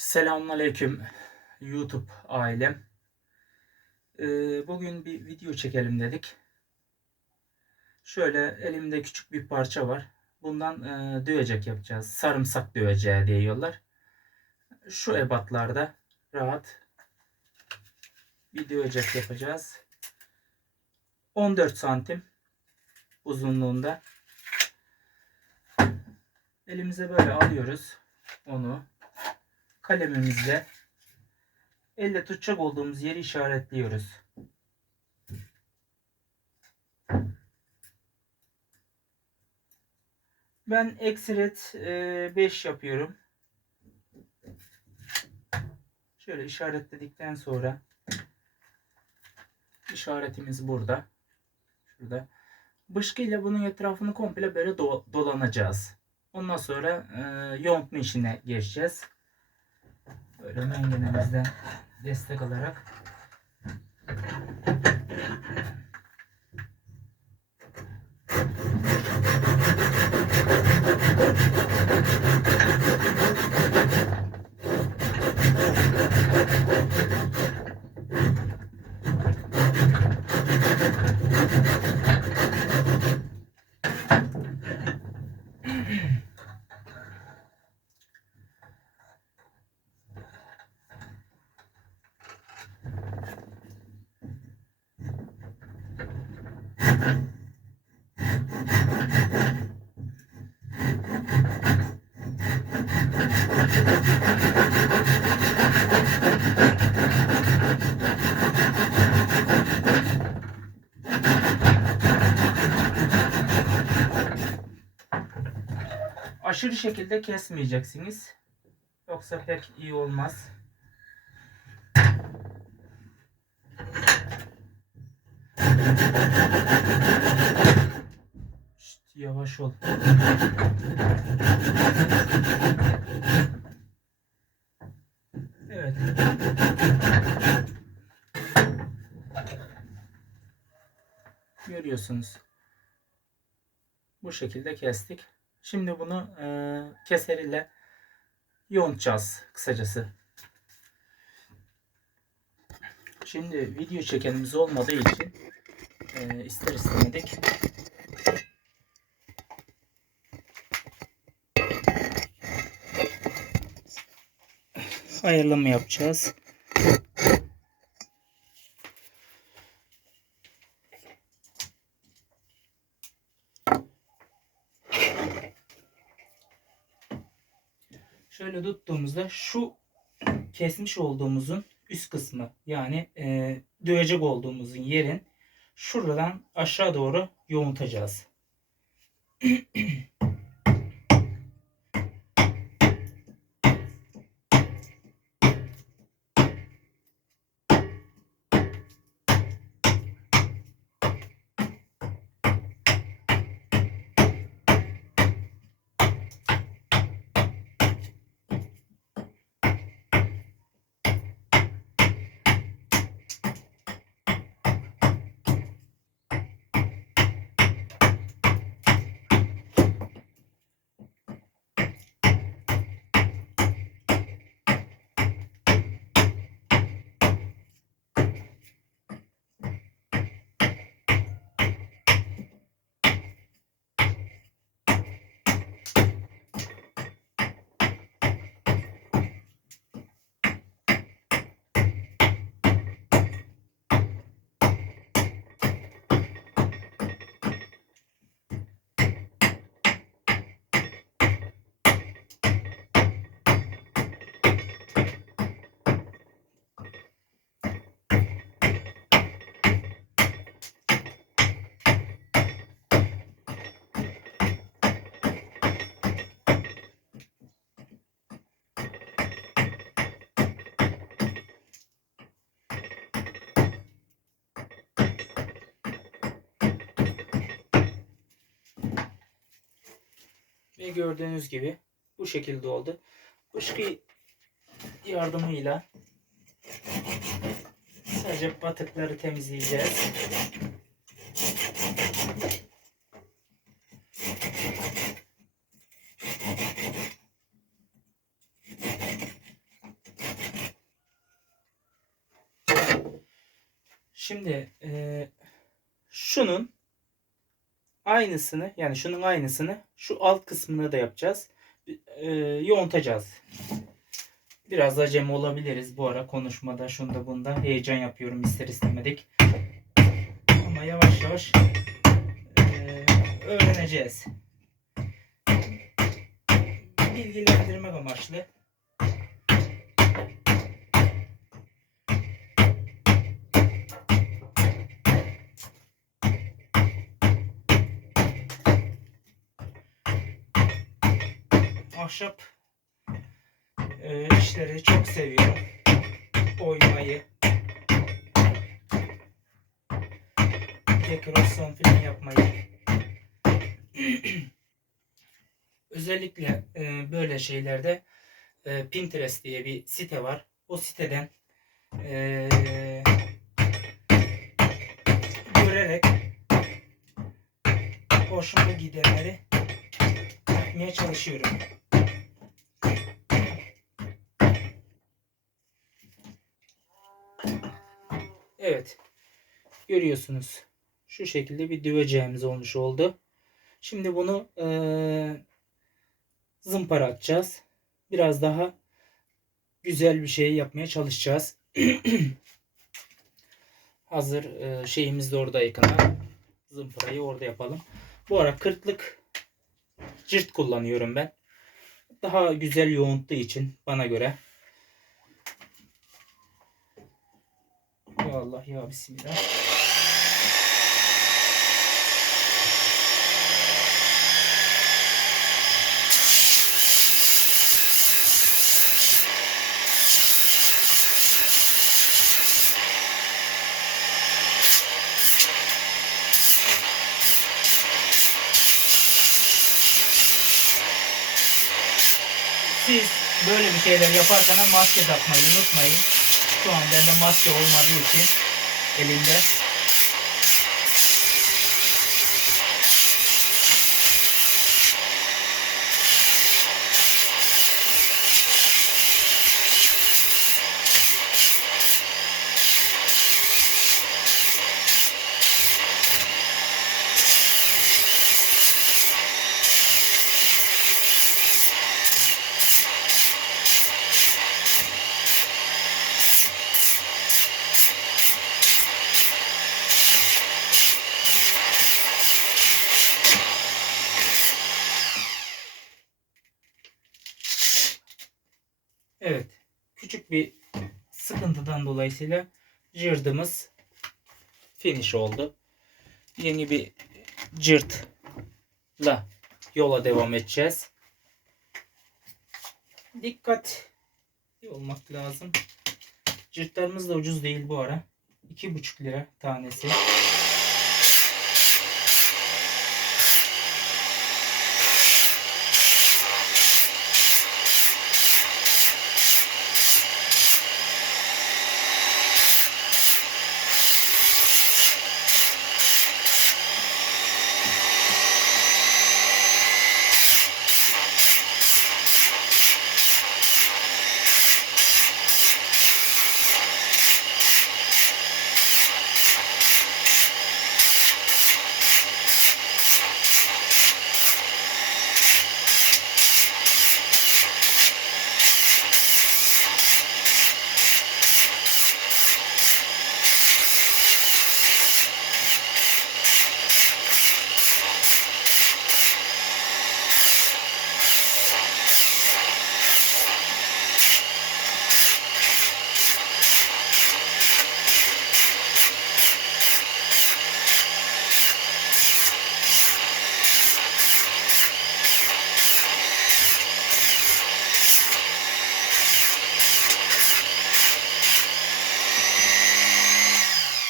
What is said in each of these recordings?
Selamünaleyküm YouTube ailem. Ee, bugün bir video çekelim dedik. Şöyle elimde küçük bir parça var. Bundan e, dövecek yapacağız. Sarımsak döveceği diyorlar. Şu ebatlarda rahat bir dövecek yapacağız. 14 santim uzunluğunda. Elimize böyle alıyoruz onu kalemimizle elle tutacak olduğumuz yeri işaretliyoruz. Ben eksiret 5 yapıyorum. Şöyle işaretledikten sonra işaretimiz burada. Şurada. Bışkıyla bunun etrafını komple böyle do- dolanacağız. Ondan sonra e, yontma işine geçeceğiz. Böyle mengenemizden destek alarak aşırı şekilde kesmeyeceksiniz. Yoksa pek iyi olmaz. Şşt, yavaş ol. Evet. Görüyorsunuz. Bu şekilde kestik. Şimdi bunu e, keser ile yontacağız kısacası. Şimdi video çekenimiz olmadığı için e, ister istemedik ayarlama yapacağız. Şöyle tuttuğumuzda şu kesmiş olduğumuzun üst kısmı yani e, dövecek olduğumuzun yerin şuradan aşağı doğru yoğuntacağız. Ve gördüğünüz gibi bu şekilde oldu. Işkı yardımıyla sadece batıkları temizleyeceğiz. Şimdi e, şunun aynısını yani şunun aynısını şu alt kısmına da yapacağız. E, yontacağız. Biraz acemi olabiliriz bu ara konuşmada şunda bunda heyecan yapıyorum ister istemedik. Ama yavaş yavaş e, öğreneceğiz. Bilgilendirmek amaçlı. Ahşap e, işleri çok seviyorum. Oymayı. Dekorasyon falan yapmayı. Özellikle e, böyle şeylerde e, Pinterest diye bir site var. O siteden e, görerek hoşuma gidenleri yapmaya çalışıyorum. Evet. Görüyorsunuz. Şu şekilde bir düveceğimiz olmuş oldu. Şimdi bunu eee zımpara atacağız. Biraz daha güzel bir şey yapmaya çalışacağız. Hazır eee, şeyimiz de orada yakına. Zımparayı orada yapalım. Bu ara kırklık cırt kullanıyorum ben. Daha güzel yoğunttuğu için bana göre. Ya Allah ya Bismillah. Siz böyle bir şeyler yaparsanız maske takmayı unutmayın. Şu an bende maske olmadığı için elimde. Evet. Küçük bir sıkıntıdan dolayısıyla cırdımız finish oldu. Yeni bir cırtla yola devam edeceğiz. Dikkat olmak lazım. Cırtlarımız da ucuz değil bu ara. 2,5 lira tanesi.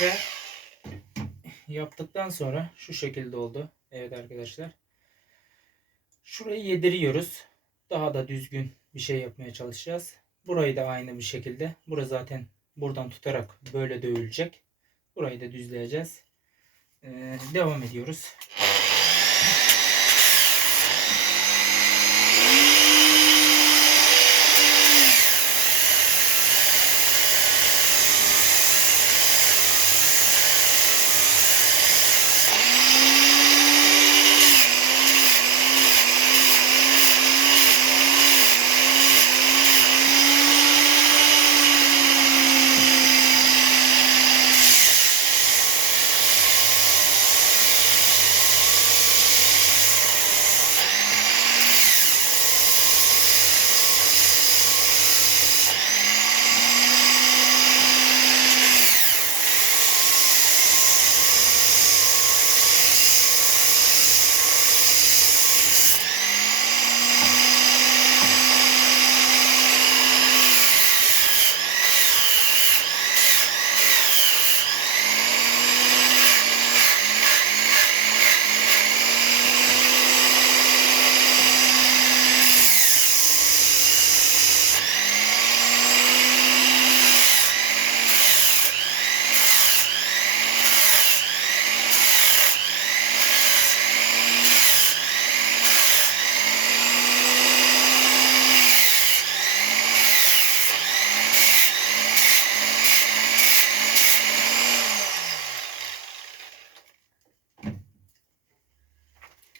Ve yaptıktan sonra şu şekilde oldu. Evet arkadaşlar. Şurayı yediriyoruz. Daha da düzgün bir şey yapmaya çalışacağız. Burayı da aynı bir şekilde. Bura zaten buradan tutarak böyle dövülecek. Burayı da düzleyeceğiz. Ee, devam ediyoruz.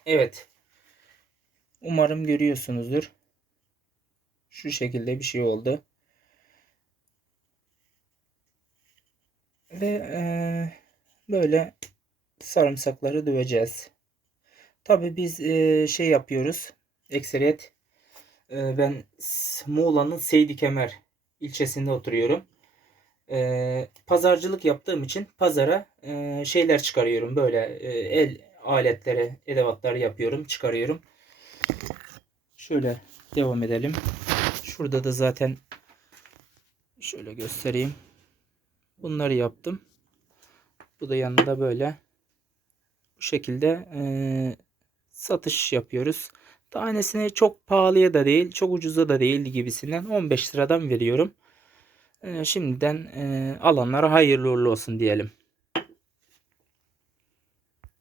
Evet. Umarım görüyorsunuzdur. Şu şekilde bir şey oldu. Ve eee, böyle sarımsakları döveceğiz. Tabii biz eee, şey yapıyoruz. Ekseriyet eee, ben Muğla'nın Seydi Kemer ilçesinde oturuyorum. Eee, pazarcılık yaptığım için pazara eee, şeyler çıkarıyorum. Böyle eee, el aletleri, edevatları yapıyorum, çıkarıyorum. Şöyle devam edelim. Şurada da zaten şöyle göstereyim. Bunları yaptım. Bu da yanında böyle bu şekilde eee, satış yapıyoruz. Tanesine çok pahalıya da değil, çok ucuza da değil gibisinden 15 liradan veriyorum. Eee, şimdiden eee, alanlara hayırlı uğurlu olsun diyelim.